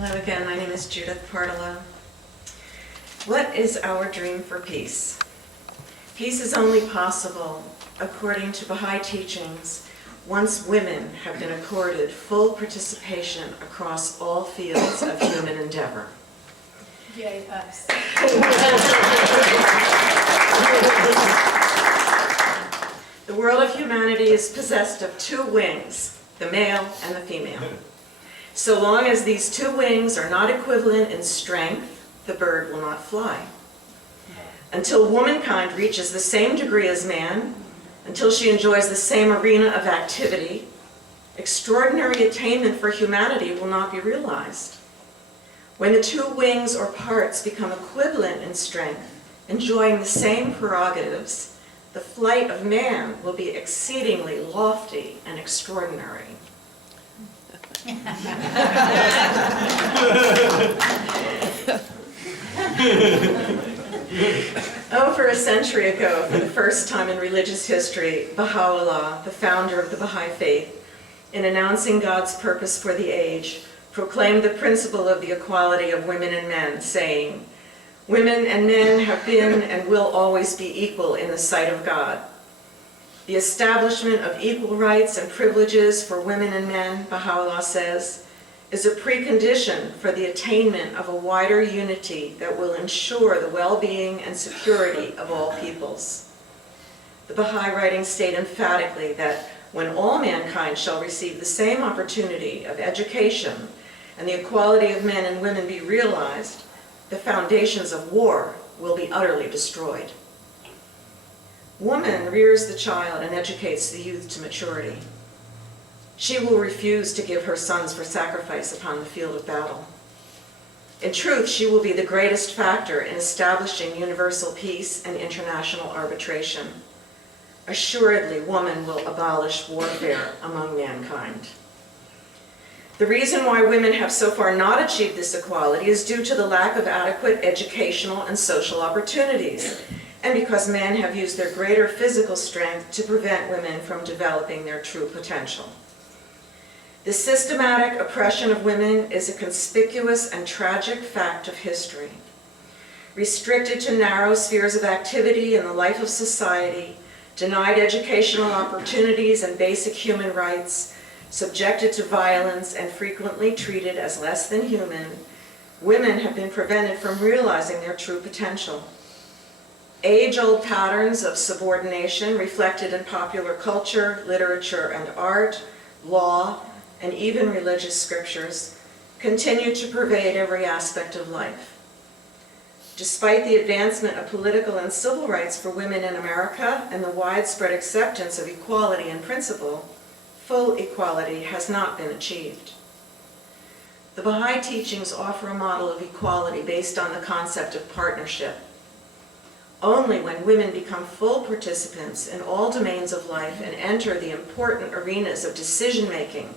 Hello again, my name is Judith Partelow. What is our dream for peace? Peace is only possible, according to Baha'i teachings, once women have been accorded full participation across all fields of human endeavor. Yay, us. The world of humanity is possessed of two wings, the male and the female. So long as these two wings are not equivalent in strength, the bird will not fly. Until womankind reaches the same degree as man, until she enjoys the same arena of activity, extraordinary attainment for humanity will not be realized. When the two wings or parts become equivalent in strength, enjoying the same prerogatives, the flight of man will be exceedingly lofty and extraordinary. Over a century ago, for the first time in religious history, Baha'u'llah, the founder of the Baha'i faith, in announcing God's purpose for the age, proclaimed the principle of the equality of women and men, saying, "Women and men have been and will always be equal in the sight of God. The establishment of equal rights and privileges for women and men," Baha'u'llah says, "is a precondition for the attainment of a wider unity that will ensure the well-being and security of all peoples." The Baha'i writings state emphatically that when all mankind shall receive the same opportunity of education and the equality of men and women be realized, the foundations of war will be utterly destroyed. Woman rears the child and educates the youth to maturity. She will refuse to give her sons for sacrifice upon the field of battle. In truth, she will be the greatest factor in establishing universal peace and international arbitration. Assuredly, woman will abolish warfare among mankind. The reason why women have so far not achieved this equality is due to the lack of adequate educational and social opportunities, and because men have used their greater physical strength to prevent women from developing their true potential. The systematic oppression of women is a conspicuous and tragic fact of history. Restricted to narrow spheres of activity in the life of society, denied educational opportunities and basic human rights, subjected to violence and frequently treated as less than human, women have been prevented from realizing their true potential. Age-old patterns of subordination reflected in popular culture, literature and art, law, and even religious scriptures continue to pervade every aspect of life. Despite the advancement of political and civil rights for women in America and the widespread acceptance of equality in principle, full equality has not been achieved. The Baha'i teachings offer a model of equality based on the concept of partnership. Only when women become full participants in all domains of life and enter the important arenas of decision-making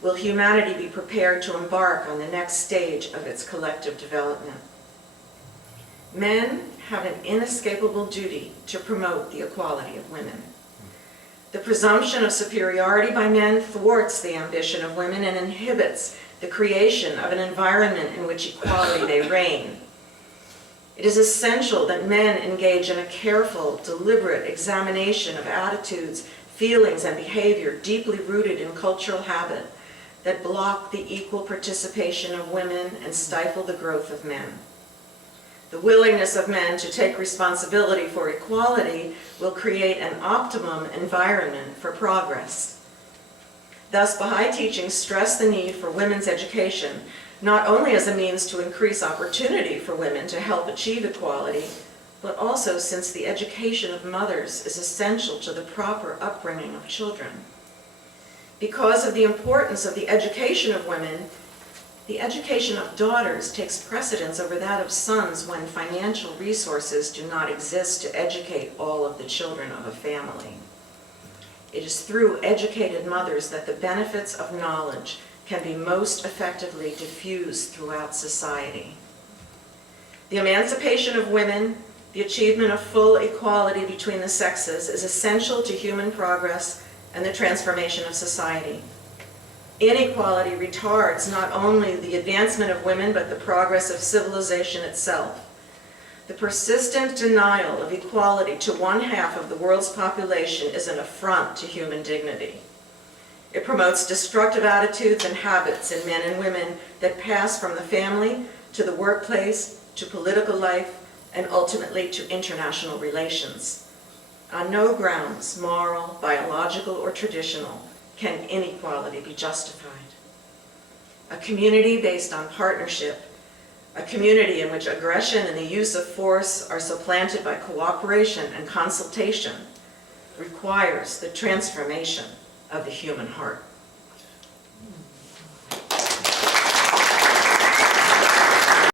will humanity be prepared to embark on the next stage of its collective development. Men have an inescapable duty to promote the equality of women. The presumption of superiority by men thwarts the ambition of women and inhibits the creation of an environment in which equality may reign. It is essential that men engage in a careful, deliberate examination of attitudes, feelings, and behavior deeply rooted in cultural habit that block the equal participation of women and stifle the growth of men. The willingness of men to take responsibility for equality will create an optimum environment for progress. Thus, Baha'i teachings stress the need for women's education, not only as a means to increase opportunity for women to help achieve equality, but also since the education of mothers is essential to the proper upbringing of children. Because of the importance of the education of women, the education of daughters takes precedence over that of sons when financial resources do not exist to educate all of the children of a family. It is through educated mothers that the benefits of knowledge can be most effectively diffused throughout society. The emancipation of women, the achievement of full equality between the sexes, is essential to human progress and the transformation of society. Inequality retards not only the advancement of women, but the progress of civilization itself. The persistent denial of equality to 1/2 of the world's population is an affront to human dignity. It promotes destructive attitudes and habits in men and women that pass from the family to the workplace, to political life, and ultimately to international relations. On no grounds, moral, biological, or traditional, can inequality be justified. A community based on partnership, a community in which aggression and the use of force are supplanted by cooperation and consultation, requires the transformation of the human heart.